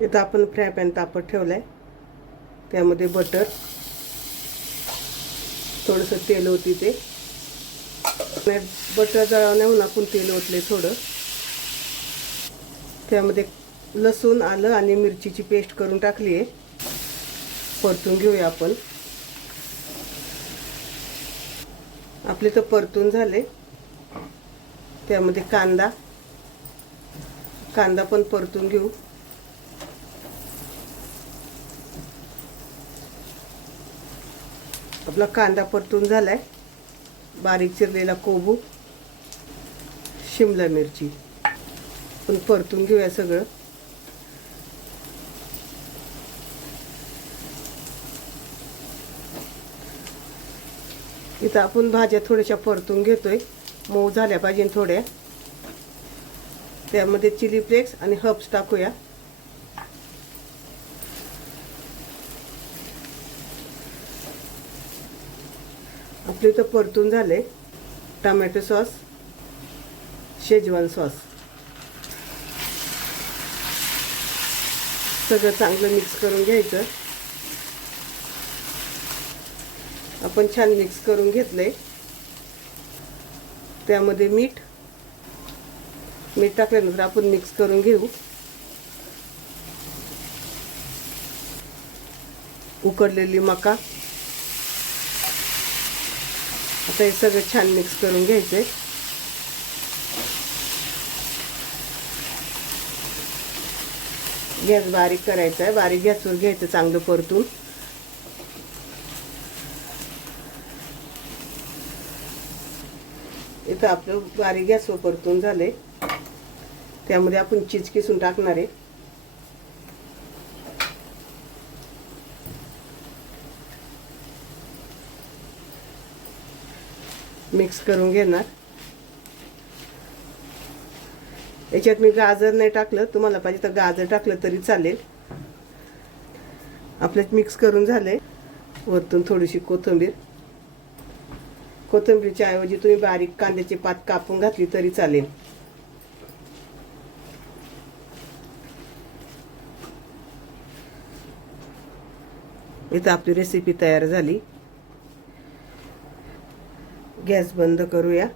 इथं आपण fry pan तापत ठेवलाय, त्यामध्ये बटर, थोडंसं तेल होती ते बटर जळवण्याहून आपण तेल ओतले थोडं. त्यामध्ये लसूण, आलं आणि मिरचीची पेस्ट करून टाकली आहे. परतून घेऊया आपण. आपले तर परतून झाले. त्यामध्ये कांदा पण परतून घेऊ. आपला कांदा परतून झालाय. बारीक चिरलेला कोबू, शिमला मिरची पण परतून घेऊया सगळं. इथं आपण भाज्या थोड्याशा परतून घेतोय, मऊ झाल्या पाहिजे थोड्या. त्यामध्ये चिली फ्लेक्स आणि हर्ब्स टाकूया. आपले तर परतून झाले. टोमॅटो सॉस, शेजवान सॉस सगळं चांगलं मिक्स करून घ्यायचं. आपण छान मिक्स करून घेतलंय. त्यामध्ये मीठ टाकल्यानंतर आपण मिक्स करून घेऊ. उकडलेली मका, आता हे सगळं छान मिक्स करून घ्यायचंय. गॅस बारीक करायचा आहे. बारीक गॅसवर घ्यायचं चांगलं परतून. इथं आपलं बारीक गॅसवर परतून झाले. त्यामध्ये आपण चीज किसून टाकणार आहे. मिक्स करून घेणार. याच्यात मी गाजर नाही टाकलं, तुम्हाला पाहिजे तर गाजर टाकलं तरी चालेल. आपलं मिक्स करून झाले. वरतून थोडीशी कोथिंबीरच्या ऐवजी तुम्ही बारीक कांद्याची पात कापून घातली तरी चालेल. इथं आपली रेसिपी तयार झाली. गॅस बंद करूया.